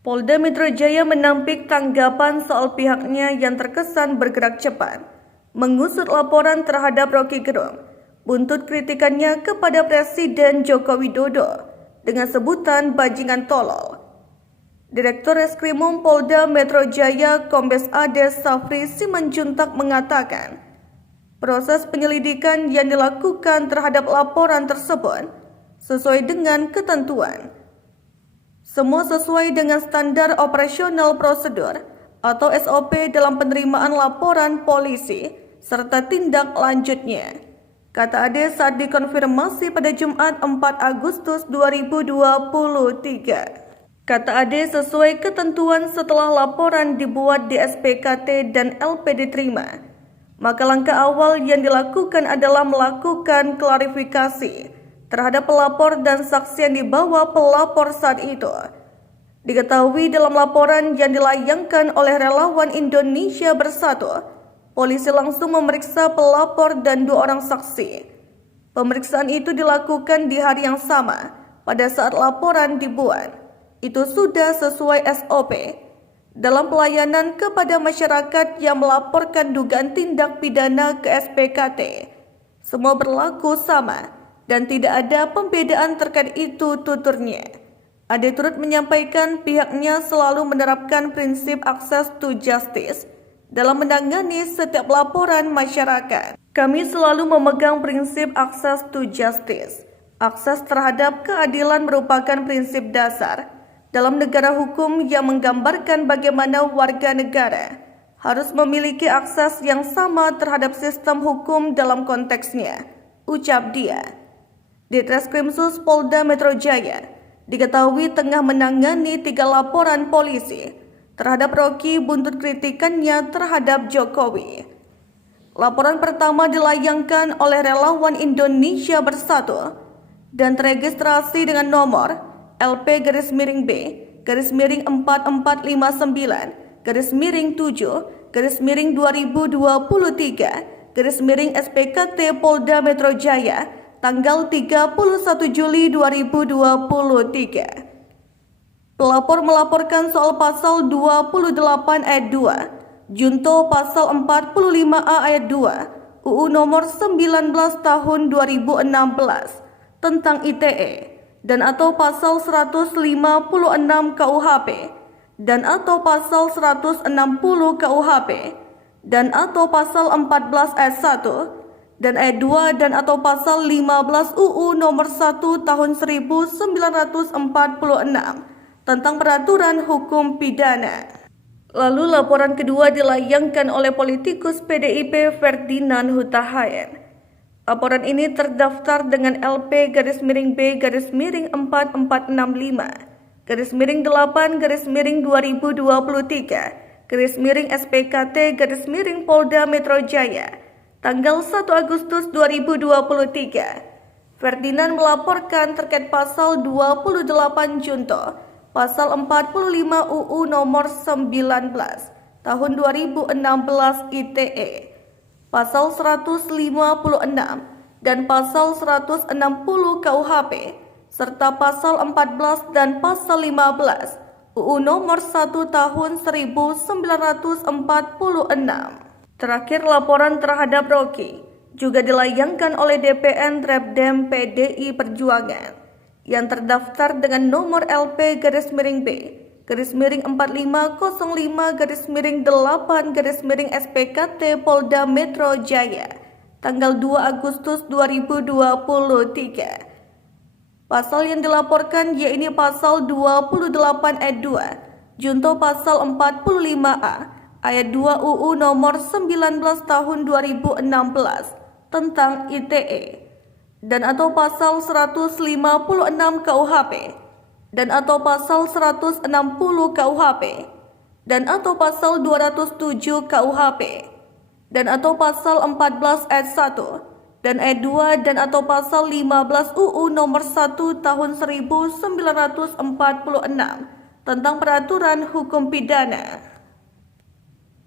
Polda Metro Jaya menampik tanggapan soal pihaknya yang terkesan bergerak cepat mengusut laporan terhadap Rocky Gerung buntut kritikannya kepada Presiden Joko Widodo dengan sebutan bajingan tolol. Direktur Reskrimum Polda Metro Jaya Kombes Ades Safri Simanjuntak mengatakan, proses penyelidikan yang dilakukan terhadap laporan tersebut sesuai dengan ketentuan. Semua sesuai dengan standar operasional prosedur atau SOP dalam penerimaan laporan polisi serta tindak lanjutnya, kata Ades saat dikonfirmasi pada Jumat 4 Agustus 2023. Kata Ades, sesuai ketentuan setelah laporan dibuat di SPKT dan LP diterima, maka langkah awal yang dilakukan adalah melakukan klarifikasi terhadap pelapor dan saksi yang dibawa pelapor saat itu. Diketahui dalam laporan yang dilayangkan oleh relawan Indonesia Bersatu, polisi langsung memeriksa pelapor dan 2 orang saksi. Pemeriksaan itu dilakukan di hari yang sama pada saat laporan dibuat. Itu sudah sesuai SOP dalam pelayanan kepada masyarakat yang melaporkan dugaan tindak pidana ke SPKT. Semua berlaku sama dan tidak ada pembedaan terkait itu, tuturnya. Ade turut menyampaikan pihaknya selalu menerapkan prinsip access to justice dalam menangani setiap laporan masyarakat. Kami selalu memegang prinsip access to justice. Akses terhadap keadilan merupakan prinsip dasar dalam negara hukum yang menggambarkan bagaimana warga negara harus memiliki akses yang sama terhadap sistem hukum dalam konteksnya, ucap dia. Ditreskrimsus Polda Metro Jaya diketahui tengah menangani 3 laporan polisi terhadap Rocky buntut kritikannya terhadap Jokowi. Laporan pertama dilayangkan oleh relawan Indonesia Bersatu dan teregistrasi dengan nomor LP-7/4459/7/2023/SPKT Polda Metro Jaya tanggal 31 Juli 2023. Pelapor melaporkan soal pasal 28 ayat 2, junto pasal 45A ayat 2, UU nomor 19 tahun 2016 tentang ITE dan atau pasal 156 KUHP dan atau pasal 160 KUHP dan atau pasal 14 ayat 1 dan ayat 2 dan atau pasal 15 UU nomor 1 tahun 1946 tentang peraturan hukum pidana. Lalu laporan kedua dilayangkan oleh politikus PDIP Ferdinand Huta Hayan. Laporan ini terdaftar dengan LP-8-8-2023/2023/SPKT-Polda Metro Jaya tanggal 1 Agustus 2023. Ferdinand melaporkan terkait pasal 28 junto pasal 45 UU nomor 19 tahun 2016 ITE, pasal 156 dan pasal 160 KUHP serta pasal 14 dan pasal 15 UU nomor 1 tahun 1946. Terakhir, laporan terhadap Rocky juga dilayangkan oleh DPN Repdem PDI Perjuangan yang terdaftar dengan nomor LP-4505-8-SPKT Polda Metro Jaya tanggal 2 Agustus 2023. Pasal yang dilaporkan yaitu pasal 28 ayat 2 junto pasal 45A ayat 2 UU nomor 19 tahun 2016 tentang ITE dan atau pasal 156 KUHP dan atau pasal 160 KUHP dan atau pasal 207 KUHP dan atau pasal 14 ayat 1 dan ayat 2 dan atau pasal 15 UU nomor 1 tahun 1946 tentang peraturan hukum pidana.